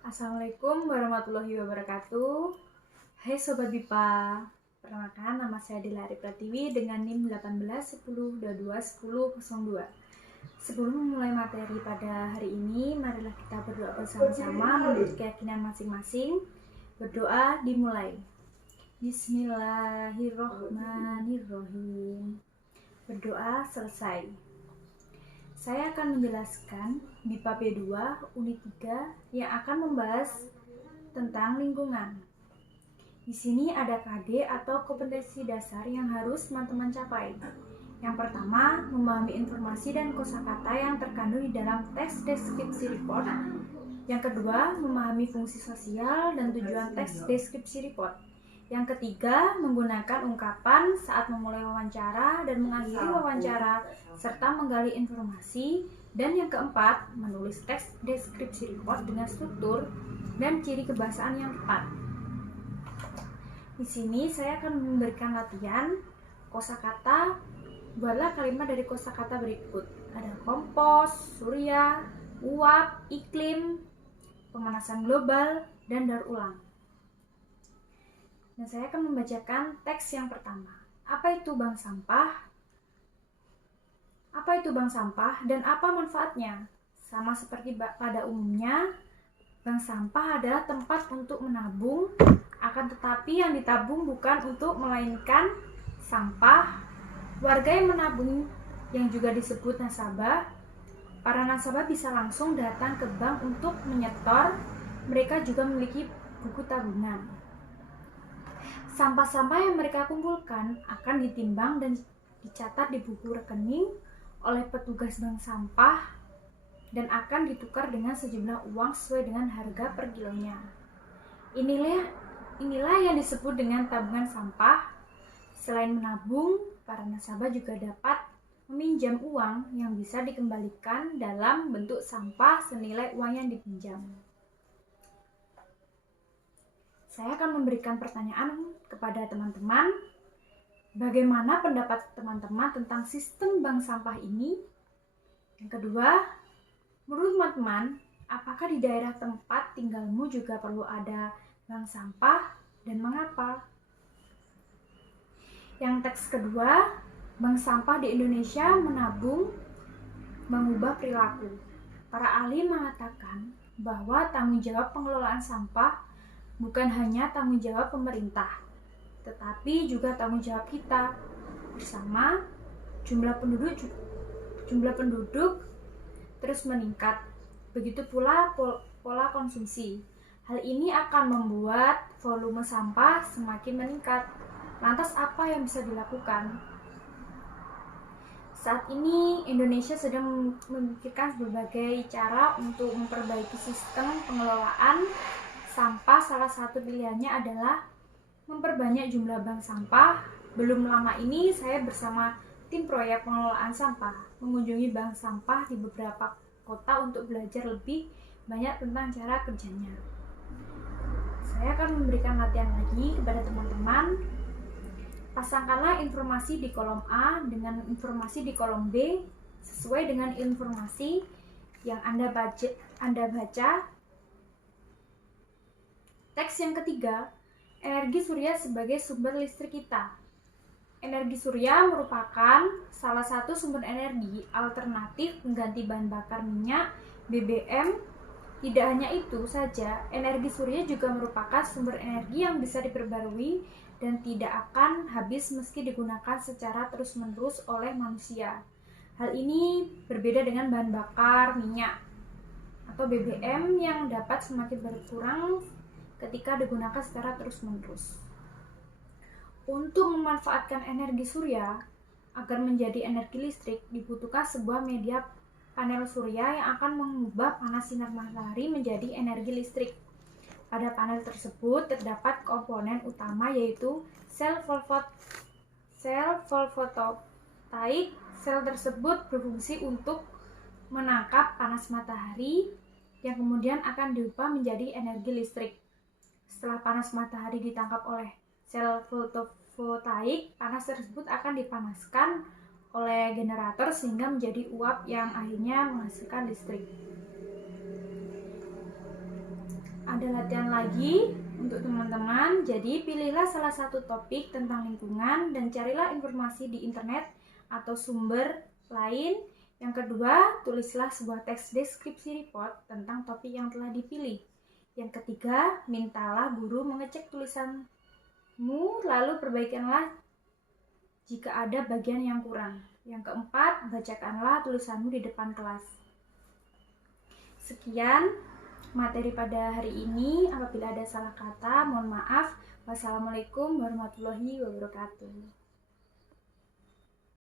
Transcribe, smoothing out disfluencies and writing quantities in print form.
Assalamualaikum warahmatullahi wabarakatuh. Hai Sobat BIPA, perkenalkan nama saya Dilari Pratiwi dengan NIM 1810221002. Sebelum memulai materi pada hari ini, marilah kita berdoa bersama-sama menurut keyakinan masing-masing. Berdoa dimulai. Bismillahirrohmanirrohim. Berdoa selesai. Saya akan menjelaskan BIPA B2 Unit 3 yang akan membahas tentang lingkungan. Di sini ada KD atau kompetensi dasar yang harus teman-teman capai. Yang pertama, memahami informasi dan kosakata yang terkandung di dalam teks deskripsi report. Yang kedua, memahami fungsi sosial dan tujuan teks deskripsi report. Yang ketiga, menggunakan ungkapan saat memulai wawancara dan mengakhiri wawancara, serta menggali informasi. Dan yang keempat, menulis teks deskripsi report dengan struktur dan ciri kebahasaan yang tepat. Di sini saya akan memberikan latihan kosakata. Buatlah kalimat dari kosakata berikut. Ada kompos, surya, uap, iklim, pemanasan global, dan daur ulang. Dan saya akan membacakan teks yang pertama. Apa itu bank sampah? Apa itu bank sampah dan apa manfaatnya? Sama seperti pada umumnya, bank sampah adalah tempat untuk menabung, akan tetapi yang ditabung bukan untuk melainkan sampah. Warga yang menabung yang juga disebut nasabah, para nasabah bisa langsung datang ke bank untuk menyetor. Mereka juga memiliki buku tabungan. Sampah-sampah yang mereka kumpulkan akan ditimbang dan dicatat di buku rekening oleh petugas bank sampah dan akan ditukar dengan sejumlah uang sesuai dengan harga per kilonya. Inilah yang disebut dengan tabungan sampah. Selain menabung, para nasabah juga dapat meminjam uang yang bisa dikembalikan dalam bentuk sampah senilai uang yang dipinjam. Saya akan memberikan pertanyaan kepada teman-teman. Bagaimana pendapat teman-teman tentang sistem bank sampah ini? Yang kedua, menurut teman-teman, apakah di daerah tempat tinggalmu juga perlu ada bank sampah dan mengapa? Yang teks kedua, bank sampah di Indonesia menabung mengubah perilaku. Para ahli mengatakan bahwa tanggung jawab pengelolaan sampah bukan hanya tanggung jawab pemerintah, tetapi juga tanggung jawab kita bersama. Jumlah penduduk terus meningkat, begitu pula pola konsumsi. Hal ini akan membuat volume sampah semakin meningkat. Lantas apa yang bisa dilakukan? Saat ini Indonesia sedang memikirkan berbagai cara untuk memperbaiki sistem pengelolaan sampah. Salah satu pilihannya adalah memperbanyak jumlah bank sampah. Belum lama ini saya bersama tim proyek pengelolaan sampah mengunjungi bank sampah di beberapa kota untuk belajar lebih banyak tentang cara kerjanya. Saya akan memberikan latihan lagi kepada teman-teman. Pasangkanlah informasi di kolom A dengan informasi di kolom B sesuai dengan informasi yang Anda baca. Teks yang ketiga, energi surya sebagai sumber listrik kita. Energi surya merupakan salah satu sumber energi alternatif pengganti bahan bakar minyak, BBM. Tidak hanya itu saja, energi surya juga merupakan sumber energi yang bisa diperbarui dan tidak akan habis meski digunakan secara terus-menerus oleh manusia. Hal ini berbeda dengan bahan bakar minyak atau BBM yang dapat semakin berkurang ketika digunakan secara terus-menerus. Untuk memanfaatkan energi surya agar menjadi energi listrik, dibutuhkan sebuah media panel surya yang akan mengubah panas sinar matahari menjadi energi listrik. Pada panel tersebut terdapat komponen utama yaitu sel fotovoltaik. Sel tersebut berfungsi untuk menangkap panas matahari yang kemudian akan diubah menjadi energi listrik. Setelah panas matahari ditangkap oleh sel fotovoltaik, panas tersebut akan dipanaskan oleh generator sehingga menjadi uap yang akhirnya menghasilkan listrik. Ada latihan lagi untuk teman-teman. Jadi pilihlah salah satu topik tentang lingkungan dan carilah informasi di internet atau sumber lain. Yang kedua, tulislah sebuah teks deskripsi report tentang topik yang telah dipilih. Yang ketiga, mintalah guru mengecek tulisanmu, lalu perbaikanlah jika ada bagian yang kurang. Yang keempat, bacakanlah tulisanmu di depan kelas. Sekian materi pada hari ini. Apabila ada salah kata, mohon maaf. Wassalamualaikum warahmatullahi wabarakatuh.